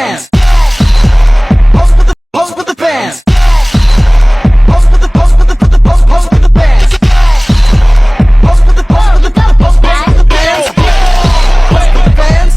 fans. Pose with the fans. Pose with the pose with the pose with the fans. Pose with the pose with the pose with the fans. Pose with the fans. Fans.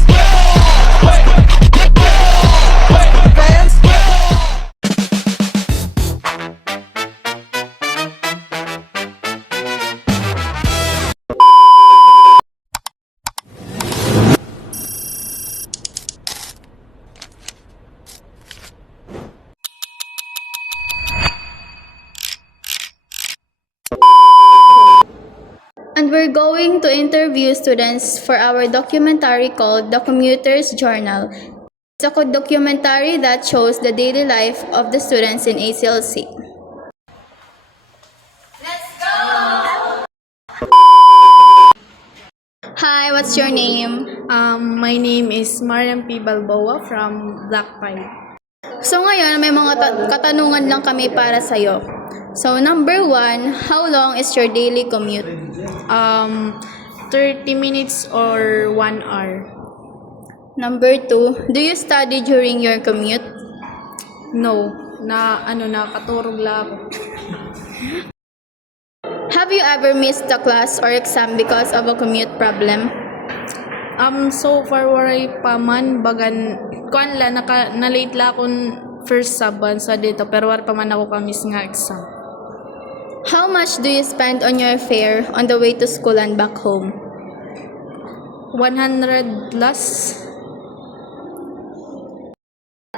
And we're going to interview students for our documentary called The Commuter's Journal. It's a documentary that shows the daily life of the students in ACLC. Let's go! Hi, what's your name? My name is Mariam P. Balboa from Black Pine. So ngayon, may mga katanungan lang kami para sa'yo. So number 1, how long is your daily commute? 30 minutes or 1 hour. Number 2, do you study during your commute? No, nakaturog lang ako. Have you ever missed a class or exam because of a commute problem? So far waray pa man bagan kuan la na-late la akong first saban sa dito pero war pa man ako kamis nga exam. How much do you spend on your fare on the way to school and back home? 100 plus.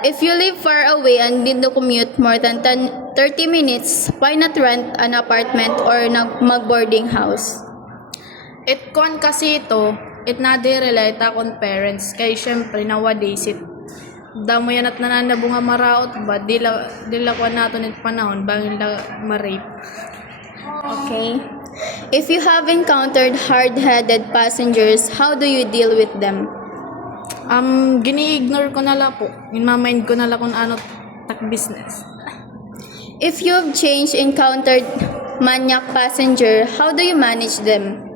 If you live far away and need to commute more than 30 minutes, why not rent an apartment or mag-boarding house? It kuan kasi ito, it nadirelate akong parents kay syempre nowadays it damo yan at nananabunga maraot ba dila kuan nato nit panahon bangin la ma-rape. Okay. If you have encountered hard-headed passengers, how do you deal with them? Gini-ignore ko na lang po. Minamind ko na lang kung ano tak business. If you've encountered manyak passenger, how do you manage them?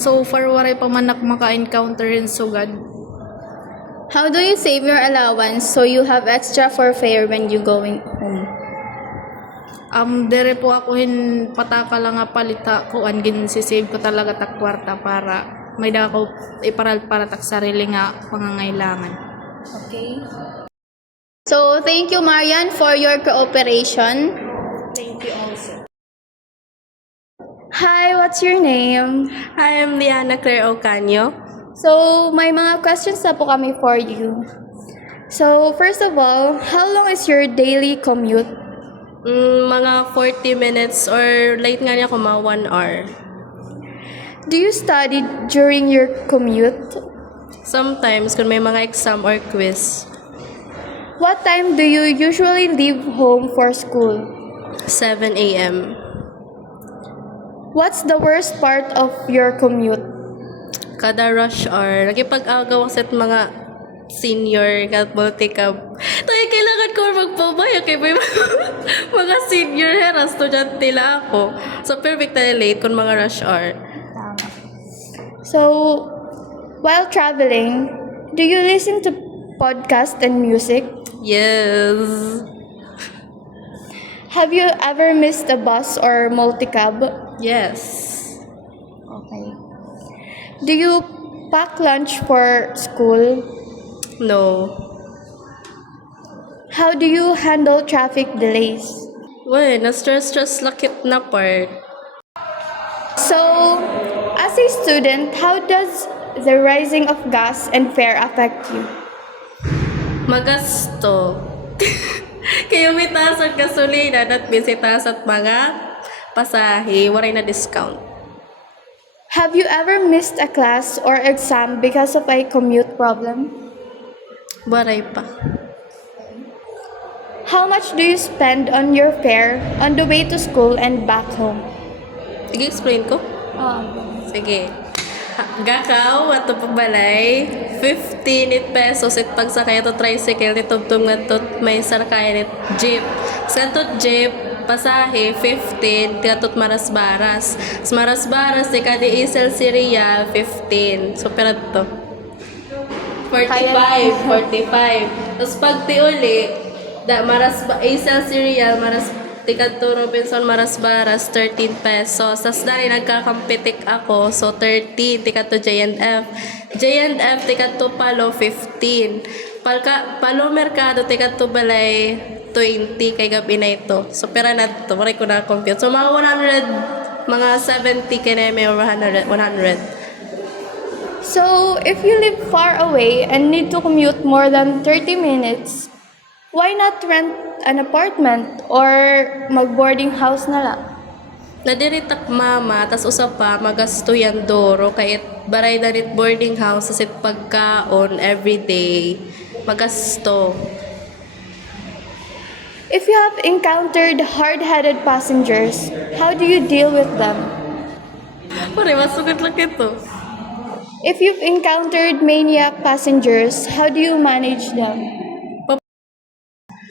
So far waray pa man ako maka-encounter in sugad. How do you save your allowance so you have extra for fare when you going home? Dere po ako pataka lang nga palita ko an sisave ko talaga tak kwarta para may da ko iparal para tak sarili nga pangangailangan. Okay. So, thank you Marian for your cooperation. Thank you also. Hi, what's your name? Hi, I'm Liana Claire Ocanio. So, may mga questions na po kami for you. So, first of all, how long is your daily commute? Mga 40 minutes or late nga niya ako mga 1 hour. Do you study during your commute? Sometimes kung may mga exam or quiz, What time do you usually leave home for school? 7 a.m. What's the worst part of your commute? Kada rush hour, nakipag-agaw sa mga senior kat multi-cab. Tayo kailangan ko magpabay. Okay, may mga senior hera, estudyante la ako. So, perfect na late kung mga rush hour. So, while traveling, do you listen to podcast and music? Yes. Have you ever missed a bus or multi-cab? Yes. Okay. Do you pack lunch for school? No. How do you handle traffic delays? Well, na-stress lakit na part. So, as a student, how does the rising of gas and fare affect you? Magasto. Kaya may taas ang gasolina at may taas at mga pasahe, waray na discount. Have you ever missed a class or exam because of a commute problem? Waray pa. How much do you spend on your fare on the way to school and back home? Sige, explain ko. Sige. Gakaw, ato pagbalay, 15 pesos it pagsakay ato tricycle ni tubtong nga tot may sarkay nit jeep. Sa tot jeep, pasahe 15 tiatot maras-baras. Sa maras-baras ni kadi isel si Real 15. So perat to. 45. Tapos pag ti uli, maras ba, Acel Cereal, maras tikadto Robinson Maras Baras, 13 pesos. Tapos dahil nagkakampitik ako, so 13, tikadto J&F. J&F, tikadto Palo, 15. Palo Mercado, tikadto Balay, 20, kay gabi na ito. So pera na ito, maray ko na compute. So mga 100, mga 70 kineme or 100. So, if you live far away and need to commute more than 30 minutes, why not rent an apartment or mag-boarding house na lang? Nadiritak mama, tas usap pa, magasto yan doro, kahit baray na rin boarding house, asit pagkaon everyday, magasto. If you have encountered hard-headed passengers, how do you deal with them? Pare, masugat lang ito. If you've encountered maniac passengers, how do you manage them?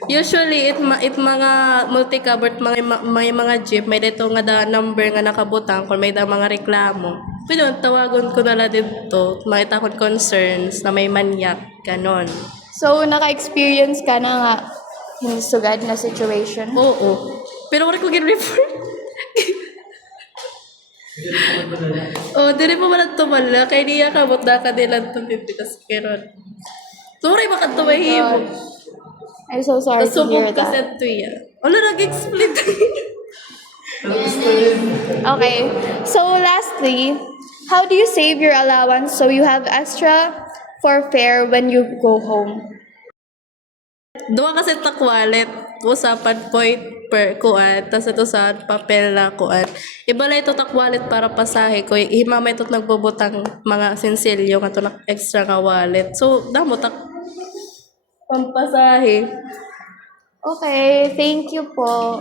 Usually, it mga multi-covered, may mga jeep, may dito nga da number nga nakabutang, kung may da mga reklamo. Pero tawagon ko na lang dito, makita ko concerns na may manyak, ganon. So, naka-experience ka na nga hindi sugad na situation? Oo. Pero wala ko gin-report. Oh, dili pa man tumala, kay niya kabot na ka nilang tumipitas keron. Sorry, baka tumahimo. I'm so sorry to hear Nasubok kasi that. ito yan. Wala, nag-explain. Okay. So, lastly, how do you save your allowance so you have extra for fare when you go home? Duwa kasi tak wallet, usapan point per kuan, tas ito sa papel na kuan. Iba lang ito tak wallet para pasahe ko. Himama ito nagbubutang mga sinsilyo nga ito na extra nga wallet. So, damo tak pampasahe. Okay, thank you po.